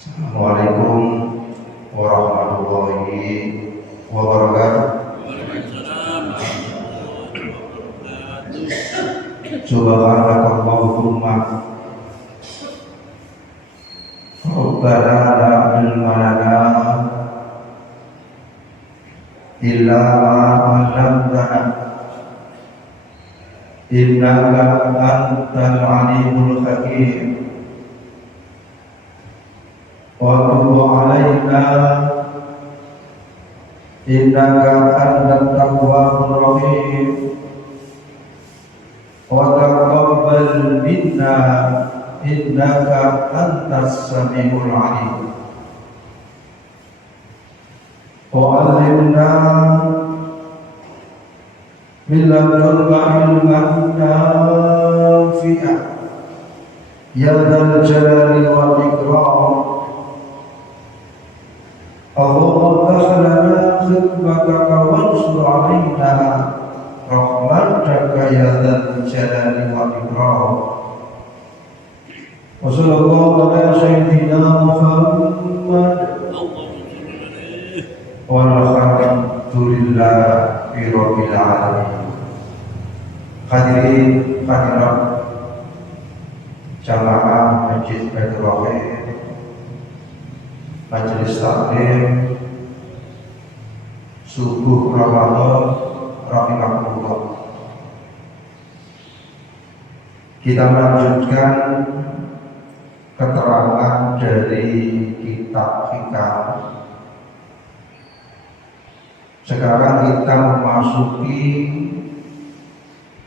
Assalamualaikum warahmatullahi wabarakatuh. Subhanakallahumma Rabbana la ilma lana illa ma 'allamtana innaka antal alimul hakim. Wa tub 'alaina innaka antat tawwabur rahim. Wa taqabbal minna innaka antas samiul 'alim. Wa 'allimna min ladunka ilman nafi'an ya dzal jalali wal ikram. Allahumma lana khidmataka wansur 'alaina rahmataka ya dzal jalali wal ikram. Wa sallallahu ala sayyidina Muhammad walhamdulillahi rabbil alamin. Hadirin hadirat jamaah Masjid Baitur Rahim, Majelis Taklim Subuh Ramadan rahimakumullah. Kita melanjutkan keterangan dari kitab hikam. Sekarang kita memasuki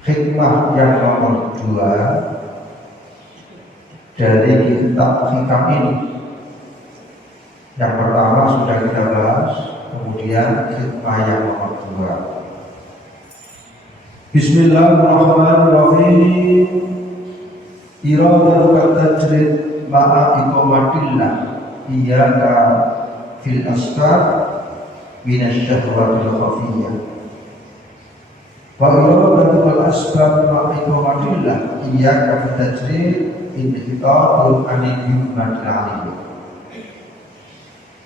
hikmah yang nomor 2 dari kitab hikam ini. Yang pertama sudah kita bahas, kemudian hikmah yang nomor 2. Bismillahirrahmanirrahim. Iradatu tajrid ma'a iqamatillah iyyaka fil asfar minasyahwatil khafiyyah. Wa iradatul asbab ma'iqamatillah iyyaka fitajrid inhitatul anil hikmatil alim.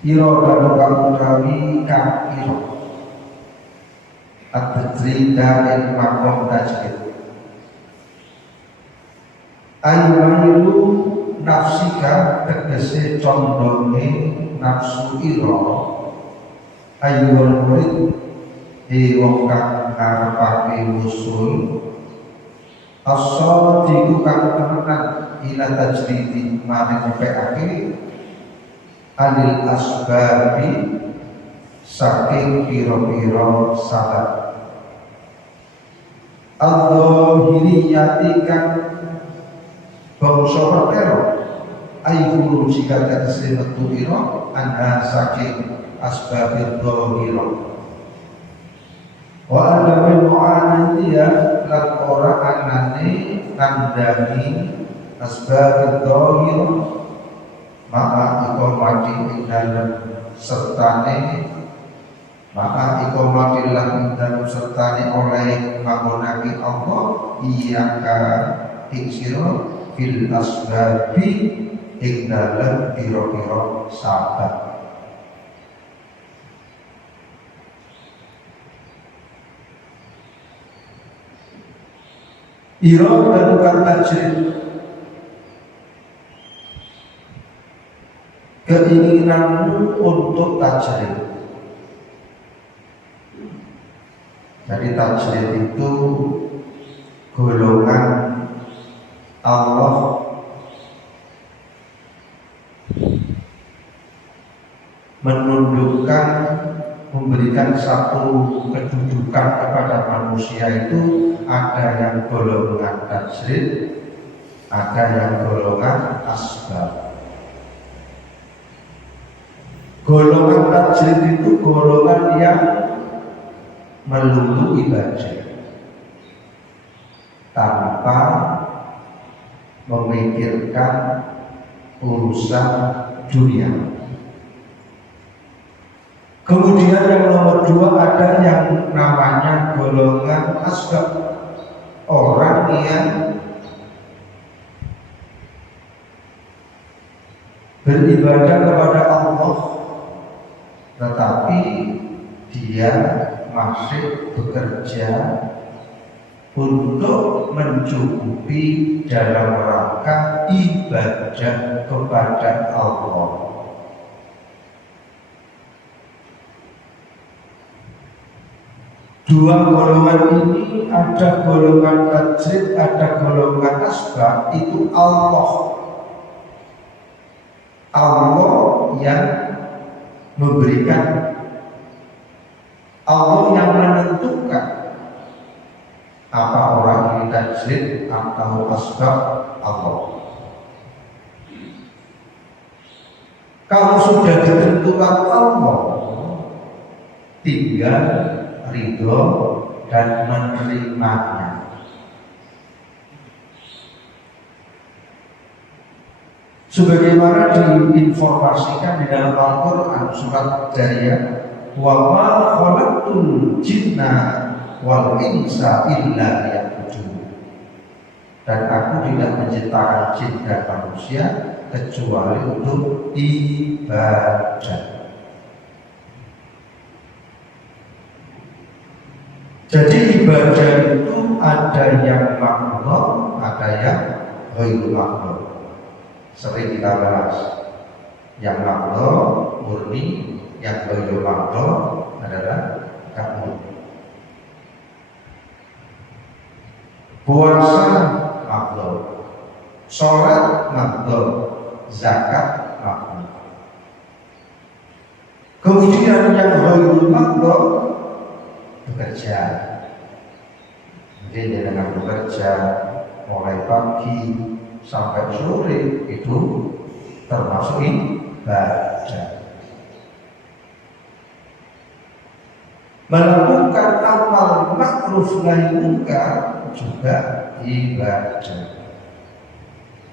Iradatul kami kakir at-tajrid dan makom tajrid ayyumayru nafsika tegese condonge nafsu ira ayyul murid wong kang ngarepake usul as-sadiqu kang temenan ila tajridi maring nepekake anil asbabi saking pira-pira sabab al-dhahiriyati kang bangsa pertero ayyul jika tegese metu ira anha saking asbabil dhahirah. Wa adamil mu'anadiyah lan ora anane kandhani asbabil dhahirah maka iqamati ing dalem sertane maka iqamati lan ing dalem sertane oleh manggonake Allah iyaka ing sira fil asbabi ing dalem pira-pira sabab. Iradatu tajrid keinginanmu untuk tajrid. Jadi tajrid itu golongan Allah menundukkan, memberikan satu kedudukan kepada manusia itu. Ada yang golongan tajrid, ada yang golongan asbab. Golongan tajrid itu golongan yang melulu ibadah tanpa memikirkan urusan dunia. Kemudian yang nomor 2 ada yang namanya golongan asbab. Orang yang beribadah kepada Allah, tetapi dia masih bekerja untuk mencukupi dalam rangka ibadah kepada Allah. Dua golongan ini, ada golongan tajrid, ada golongan asbab. Itu Allah yang memberikan, Allah yang menentukan apa orang ini tajrid atau asbab. Allah. Kalau sudah ditentukan Allah, tinggal ridho dan menerimanya. Sebagaimana diinformasikan di dalam Al-Quran surat Jariyah, wa ma khalaqtul jinna wal insa illa liya'budun. Dan aku tidak menciptakan jin dan manusia kecuali untuk ibadah. Jadi ibadah itu ada yang makhluk, ada yang ghairu makhluk. Sering kita bahas. Yang makhluk murni, yang ghairu makhluk adalah kamu. Puasa makhluk, sholat makhluk, zakat makhluk. Kemudian yang ghairu makhluk bekerja. Jadi dengan bekerja mulai pagi sampai sore itu termasuk ibadah. Melakukan amal ma'ruf nahi munkar juga ibadah.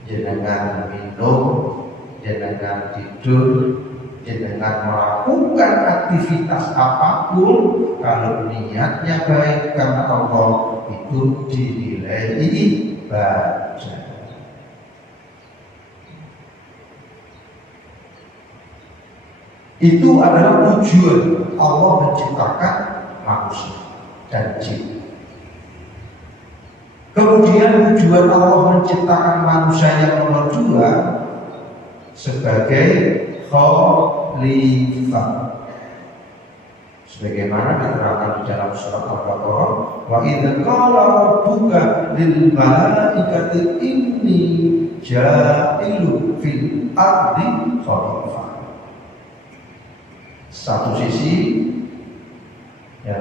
Jenengan minum, jenengan tidur, jenengan melakukan aktivitas apapun, kalau niatnya baik karena Allah, itu dinilai ibadah. Itu adalah tujuan Allah menciptakan manusia dan jin. Kemudian tujuan Allah menciptakan manusia yang nomor 2 sebagai khalifah. Sebagaimana diterangkan di dalam surat Al-Baqarah, wa idza qala rabbuka lil malaikati inni ja'ilu fil ardi khalifah. Satu sisi ya,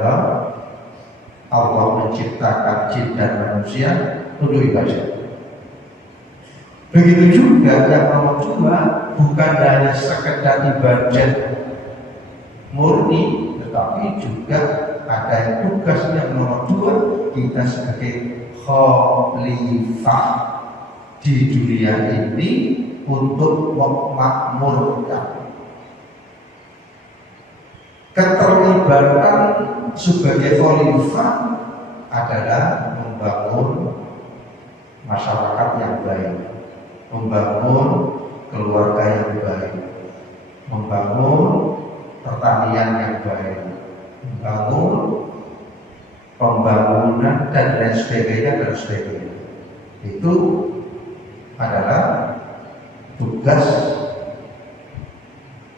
Allah menciptakan jin dan manusia untuk ibadah. Begitu juga yang nomor 2, bukan hanya sekedar ibadah murni, tetapi juga ada tugas yang nomor 2, kita sebagai khalifah di dunia ini untuk memakmurkan. Keterlibatan sebagai khalifah adalah membangun masyarakat yang baik, membangun keluarga yang baik, membangun pertanian yang baik, membangun pembangunan dan lain sebagainya dan sebagainya. Itu adalah tugas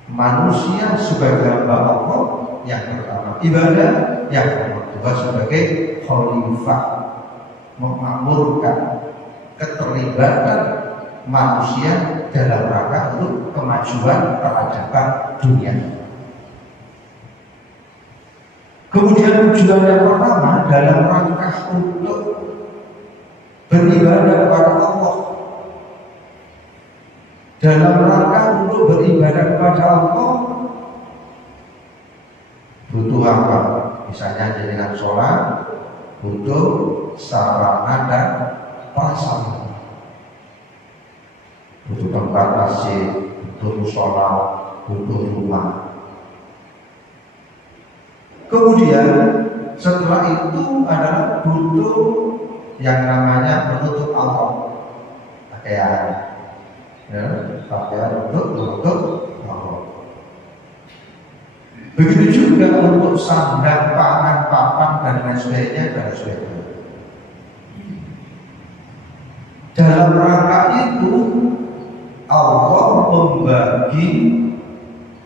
manusia sebagai hamba Allah yang pertama ibadah, yang kedua sebagai khalifah, memakmurkan keterlibatan manusia dalam rangka untuk kemajuan peradaban dunia. Kemudian tujuan yang pertama dalam rangka untuk beribadah kepada Allah, dalam rangka untuk beribadah kepada Allah butuh apa? Misalnya dengan sholat butuh sarana dan prasarana, butuh tempat masjid, butuh sholat, butuh rumah. Kemudian setelah itu adalah butuh yang namanya menuntut Allah, pakaian, ya, pakaian untuk Allah. Begitu juga untuk sandang, pangan, papan dan lain sebagainya dan sebagainya. Dalam rangka itu Allah membagi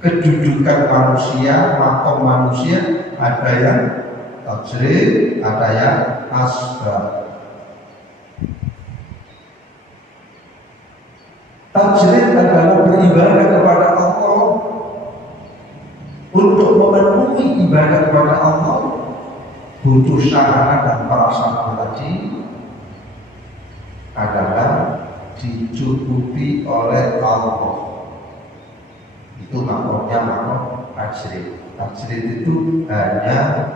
kedudukan manusia, makom manusia, ada yang tajrid, ada yang asbab. Tajrid adalah beribadah kepada Allah. Untuk memenuhi ibadah kepada Allah butuh sarana dan prasarana tadi adalah dicukupi oleh Allah. Itu makomnya makom tajrid. Tajrid itu hanya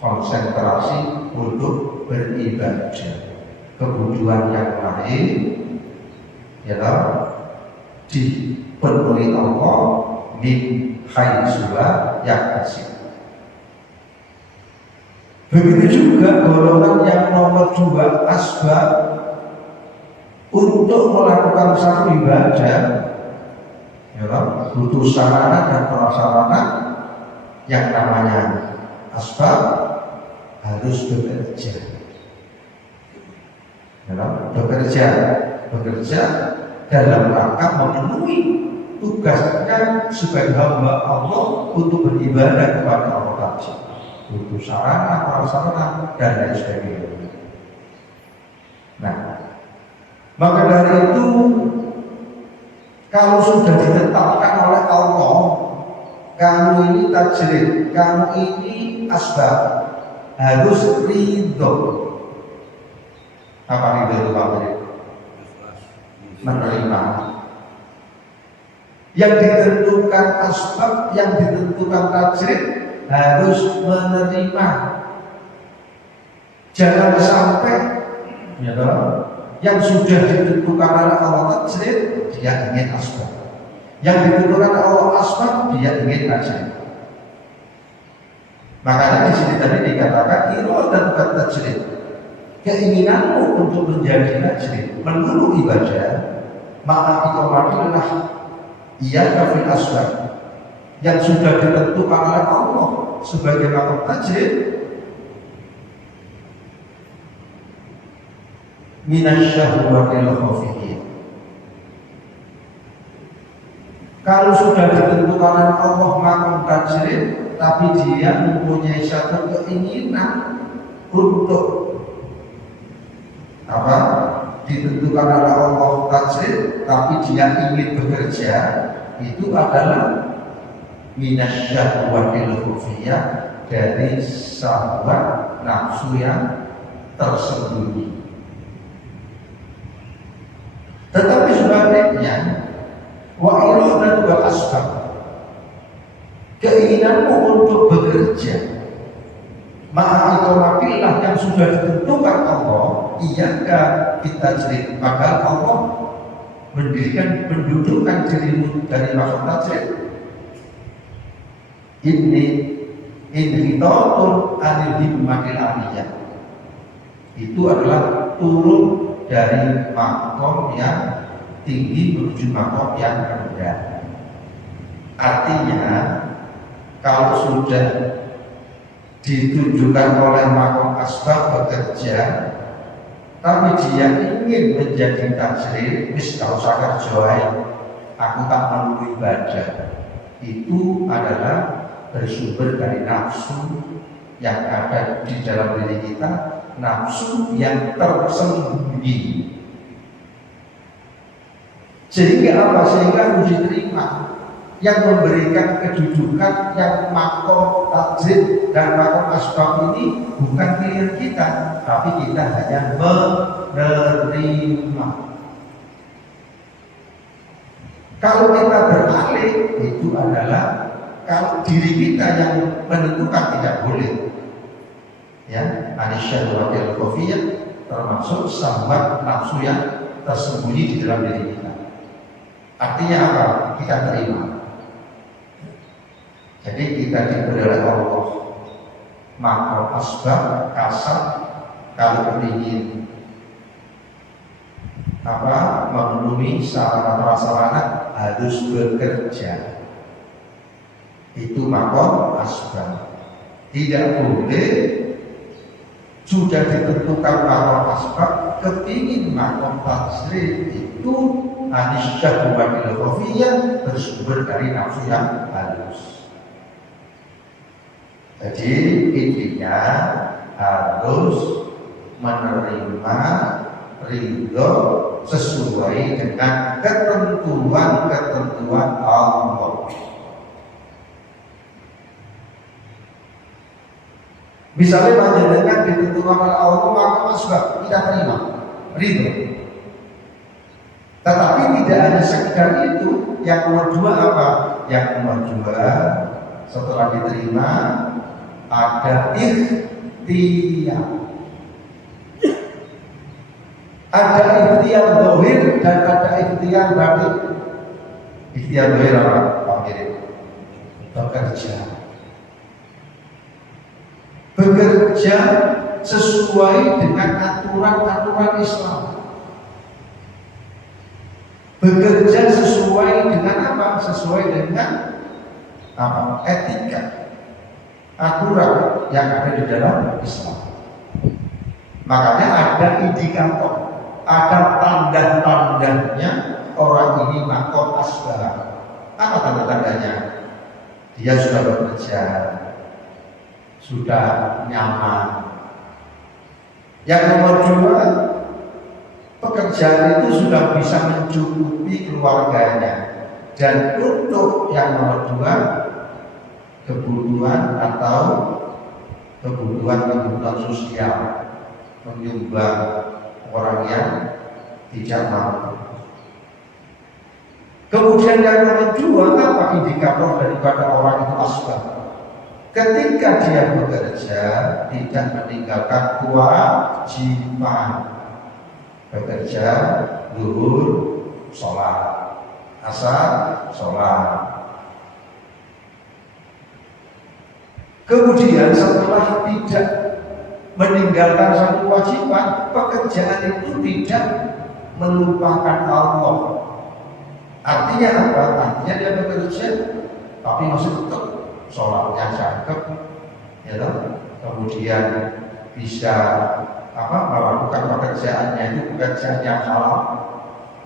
konsentrasi untuk beribadah. Kebutuhan yang lain ialah dipenuhi Allah min haitsulah yang kasih. Begitu juga golongan yang nomor 2 asbab untuk melakukan satu ibadah ya, butuh sarana dan prasarana yang namanya asbab harus bekerja. Ya, bekerja dalam rangka memenuhi tugasnya sebagai hamba Allah untuk beribadah kepada Allah tadi. Butuh sarana, prasarana dan lain sebagainya. Nah, maka dari itu kalau sudah ditetapkan oleh Allah, kamu ini tajrid, kamu ini asbab, harus ridho. Apa ridho itu Pak? Menerima. Yang ditentukan asbab, yang ditentukan tajrid harus menerima. Jangan sampai ya, yang sudah ditentukan oleh Allah tajrid dia ingin asbab, yang ditentukan Allah asbab dia ingin tajrid. Makanya di sini tadi dikatakan iradat tajrid, keinginanmu untuk menjadi tajrid menurut ibadah ma'aqiqamatillah ia kafil asbab yang sudah ditentukan oleh Allah sebagai makom tajrid minasyahwatil khafiyah. Kalau sudah ditentukan oleh Allah makom tajrid tapi dia mempunyai satu keinginan untuk apa? Ditentukan oleh Allah tajrid tapi dia ingin bekerja, itu adalah minasyahwatil khafiyah, dari syahwat nafsu yang tersembunyi. Tetapi sebaliknya wa iradatu wal asbab, keinginanmu untuk bekerja ma'aqiqamatillah yang sudah ditentukan Allah, iyaka bitajrid, maka Allah mendirikan pendudukan dirimu dari maksud tajrid. Ini inhitatun anil himmatil aliyah, itu adalah turun dari makom yang tinggi menuju makom yang rendah. Artinya kalau sudah ditunjukkan oleh makom asbab bekerja tapi dia ingin menjadi tajrid, wis gak usah kerja, aku tak perlu ibadah, itu adalah bersumber dari nafsu yang ada di dalam diri kita, nafsu yang tersembunyi. Sehingga apa? Sehingga harus diterima. Yang memberikan kedudukan yang makom tajrid dan makom asbab ini bukan pilihan kita, tapi kita hanya menerima. Kalau kita beralih, itu adalah kalau diri kita yang menentukan, tidak boleh. Ya, anisyahwatil khafiyah termasuk syahwat nafsu yang tersembunyi di dalam diri kita. Artinya apa? Kita terima. Jadi kita diberi oleh Allah makom asbab kasar, kalau ingin memenuhi sarana prasarana harus bekerja. Itu makom asbab. Tidak boleh sudah ditentukan makom asbab, kepingin makom tasrif itu anisyah bubatil khofiyah bersumber dari nafsu yang halus. Jadi intinya harus menerima ridho sesuai dengan ketentuan Allah. Misalnya panjenengan ditentukan oleh Allah maka masbab tidak terima ridho. Tetapi tidak hanya sekedar itu. Yang nomor dua apa? Yang nomor dua setelah diterima ada ikhtiar. Ada ikhtiar zahir dan ada ikhtiar batin. Ikhtiar zahir apa? Pak Kirim? Bekerja sesuai dengan aturan-aturan Islam. Bekerja sesuai dengan apa? Sesuai dengan apa? Etika, aturan yang ada di dalam Islam. Makanya ada indikator, ada tanda-tandanya orang ini makom asbab. Apa tanda-tandanya? Dia sudah bekerja, sudah nyaman. Yang nomor dua, pekerjaan itu sudah bisa mencukupi keluarganya. Dan untuk yang nomor dua, kebutuhan atau kebutuhan sosial, menyumbang orang yang tidak mampu. Kemudian yang nomor dua, apa indikator daripada orang itu asbab? Ketika dia bekerja tidak meninggalkan kewajiban. Bekerja, zuhur, sholat, asar, sholat. Kemudian setelah tidak meninggalkan satu kewajiban, pekerjaan itu tidak melupakan Allah. Artinya apa? Artinya dia bekerja tapi masih tetap sholatnya cakep, ya toh? Kemudian bisa melakukan pekerjaannya itu pekerjaan yang halal,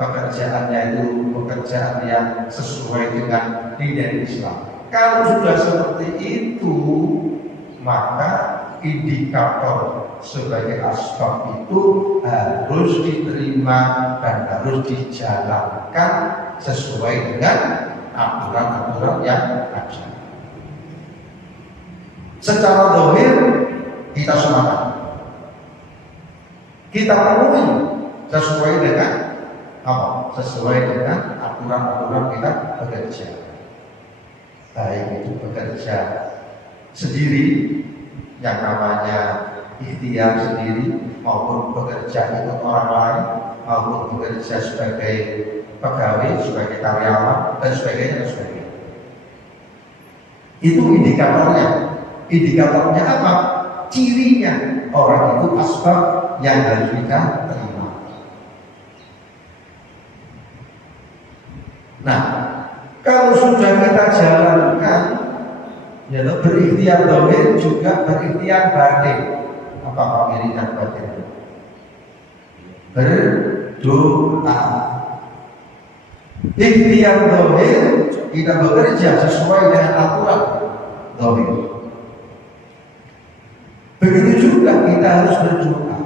pekerjaannya itu pekerjaan yang sesuai dengan nilai Islam. Kalau sudah seperti itu, maka indikator sebagai asbab itu harus diterima dan harus dijalankan sesuai dengan aturan-aturan yang ada. Secara zahir kita semangat, kita penuhi sesuai dengan apa? Sesuai dengan aturan-aturan kita bekerja. Baik itu bekerja sendiri yang namanya ikhtiar sendiri, maupun bekerja ikut orang lain, maupun bekerja sebagai pegawai, sebagai karyawan dan sebagainya. Itu indikatornya. Indikatornya apa? Cirinya orang itu asbab yang harus kita terima. Nah, kalau sudah kita jalankan, ya, berikhtiar zahir juga berikhtiar batin. Apa pemilihan batin? Berdoa. Ikhtiar zahir kita bekerja sesuai dengan aturan zahir. Begitu juga kita harus berdoa.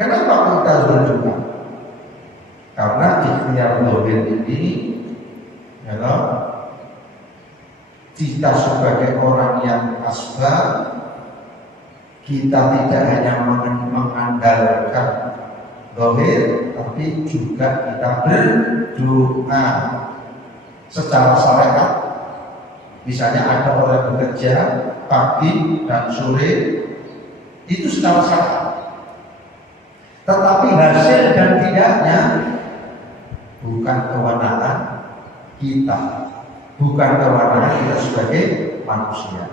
Kenapa kita harus berdoa? Karena ikhtiar zahir ini, ya, kita sebagai orang yang asbab, kita tidak hanya mengandalkan zahir, tapi juga kita berdoa secara syariat. Misalnya ada orang bekerja pagi dan sore, itu secara syariat. Tetapi hasil dan tidaknya bukan kewenangan kita, bukan kewenangan kita sebagai manusia.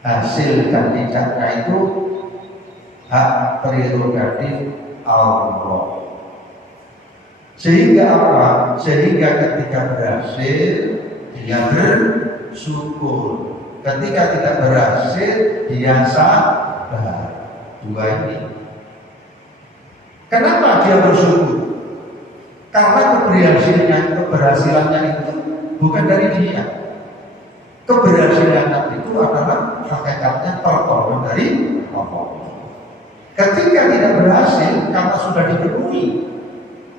Hasil dan tidaknya itu hak prerogatif Allah. Sehingga apa? Sehingga ketika berhasil dia bersyukur, ketika tidak berhasil dia sabar. Dua ini. Kenapa dia bersyukur? Karena keberhasilannya itu bukan dari dia. Keberhasilan itu adalah hakikatnya tertolong dari Allah. Ketika tidak berhasil karena sudah dipenuhi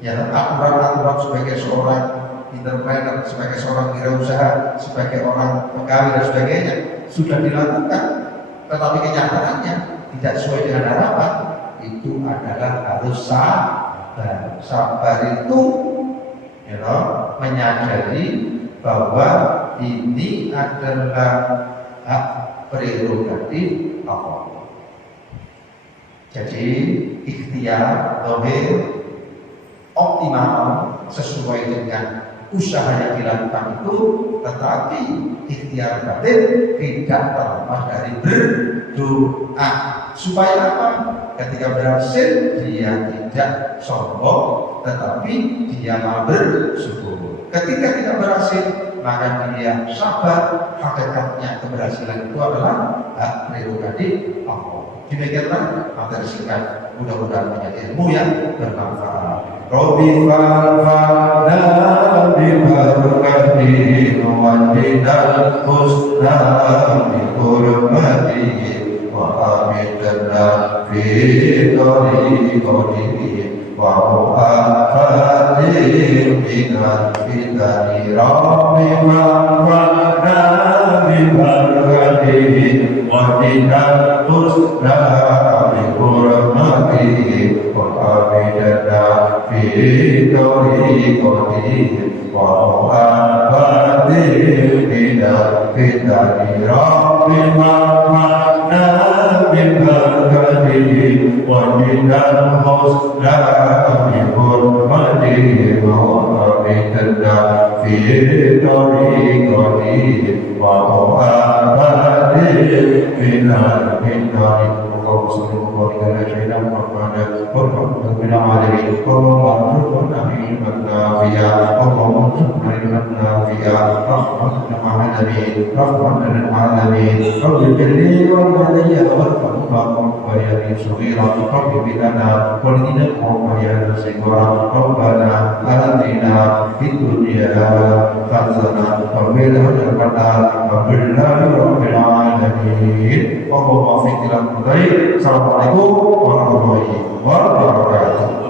ya aturan-aturan sebagai seorang entrepreneur, sebagai seorang wirausaha, sebagai orang pegawai dan sebagainya sudah dilakukan, tetapi kenyataannya tidak sesuai dengan harapan, itu adalah harus sabar. Sabar itu menyadari bahwa ini adalah hak prerogatif Allah. Jadi ikhtiar dohir optimal sesuai dengan usaha yang dilakukan itu, tetapi ikhtiar batin tidak terlepas dari berdoa. Supaya apa? Ketika berhasil dia tidak sombong, tetapi dia mau bersyukur. Ketika tidak berhasil, maka dia sabar. Hakikatnya keberhasilan itu adalah hak prerogatif Allah. Demikianlah materi singkat, mudah-mudahan menjadi ilmu yang bermanfaat. Rabbi fa'alna bibarakatihi wa dinal husna bi hurmatihi wa amidna fi tariqatihi wa mu'afati minal fitani. Rabbi fa'alna bibarakatihi wa dinal husna bi hurmatihi wa amidna fi tariqatihi wa mu'afati minal fitani. Rabbi fa'alna bibarakatihi wa dinal husna bi hurmatihi wa amidna fi tariqatihi wa mu'afati minal fitani. اللهم صل وبارك على سيدنا محمد وارحمنا بالعالمين. اللهم ارزقنا علما نافعا، اللهم ارزقنا علما نافعا، رحمتنا مع النبي، رحمتنا للعالمين. رب اغفر لي ولوالدي وارحمهما ربياني صغيرا، رب لنا ولدينا ربيانا صغيرا. ربنا آتنا في الدنيا حسنة وفي الآخرة حسنة رب العالمين. اللهم اغفر لنا. Assalamualaikum warahmatullahi wabarakatuh.